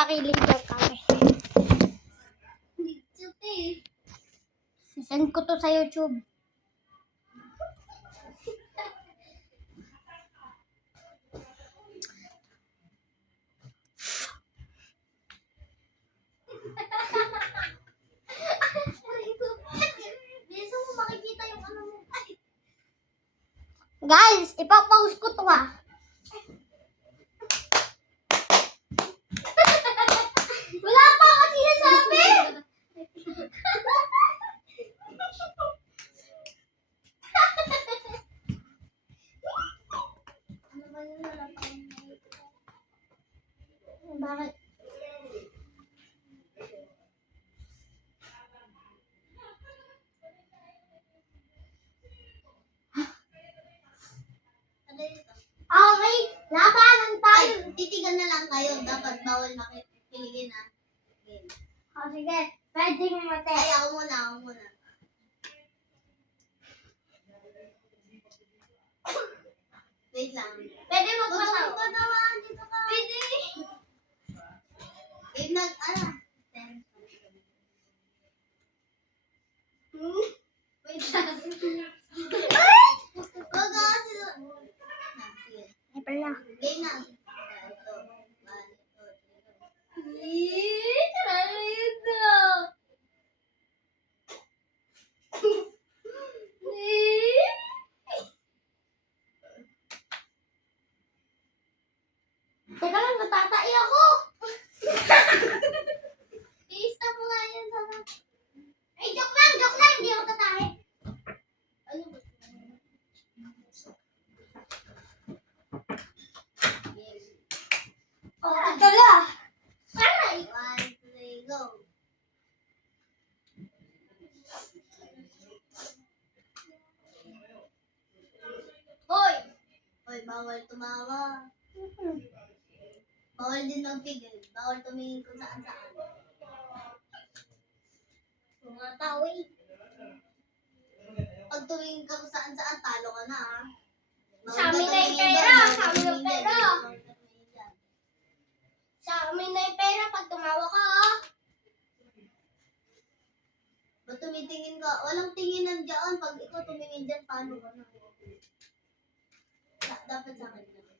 magpapakilig daw kami. Sisend ko to sa YouTube. Guys, ipapost ko to ah. Wala pa kasi nasabi! ano ba yun? Wala pa akong nakikita. Bakit? Ano dito? Okay, labanan tayo. Ay, titigan na lang kayo. Dapat bawal makipiligin na. Game. O sige, pwedeng mate. Ay, ako muna, ako muna. Wait lang. Pwede Huwag magpatawa. kang magpatawa. Dito ka. Pwede. Wait, nag, ano? Hmm? Wait lang. Huwag ka kasi. Ah. Ay pala. Game na. Ito. One, two, three, go. Teka lang, natatai ako. I-stop mo nga yan sa Ay, joke lang, joke lang. Hindi ako tatahi. Ano ba? Oh, tala. Aray! One, two, three, go. Hoy! Hoy, bawal tumawa. Bawal din magpigil. Bawal tumingin kung saan saan. Mga tao eh. Pag tumingin ka kung saan saan, talo ka na ah. Sa amin na yung pera, sa amin yung pera. Sa amin na yung pera pag tumawa ka ah. Ba't tumitingin ka? Walang tinginan dyan. Pag ikaw tumingin dyan, talo ka na. Da- dapat sa akin na.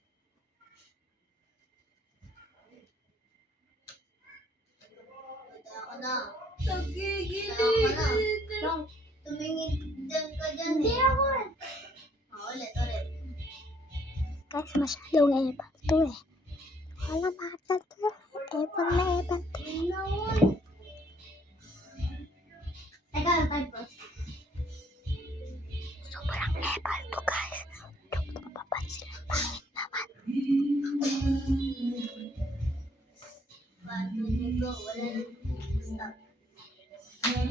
Kaya ako na. Kaya ako na. Long. Ka dyan Hindi eh. ako eh. Oh, ulit, ulit. Guys, to eh. Wala bakit to. Ebal na ebal to. Teka, pause. Sobrang ebal to guys. Huwag mong papansin ang pangit naman. Two, three, go. Wala na. Stop. Dapat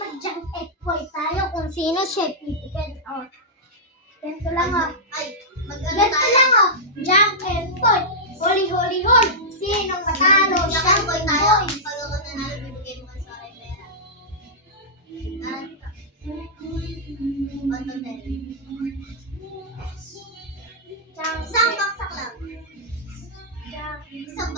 mag-jump egg boy tayo kung sino siya pipigil. Oh. Ganito lang oh. Ay, mag-ano Ganito tayo? lang oh. Jump and boy. Holy, holy, holy. Sinong matalo? Siya Siyang boy tayo. Pag ako nanalo, Jump.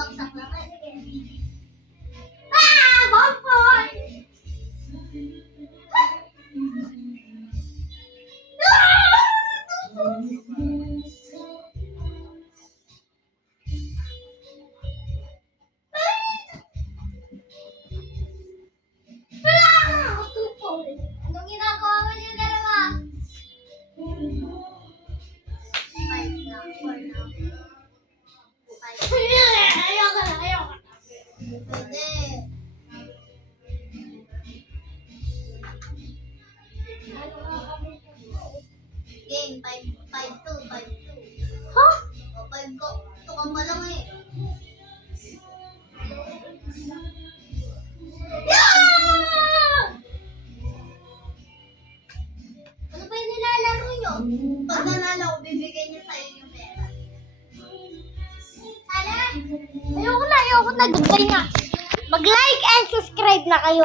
Game, five, five, two, five, two. Ha? O, ko. Ito ka lang eh. Ano ba yung nilalaro nyo? Pag nanalo ko, bibigay niya sa'yo yung pera. Ayoko na, ayoko na. Goodbye na. Mag-like and subscribe na kayo.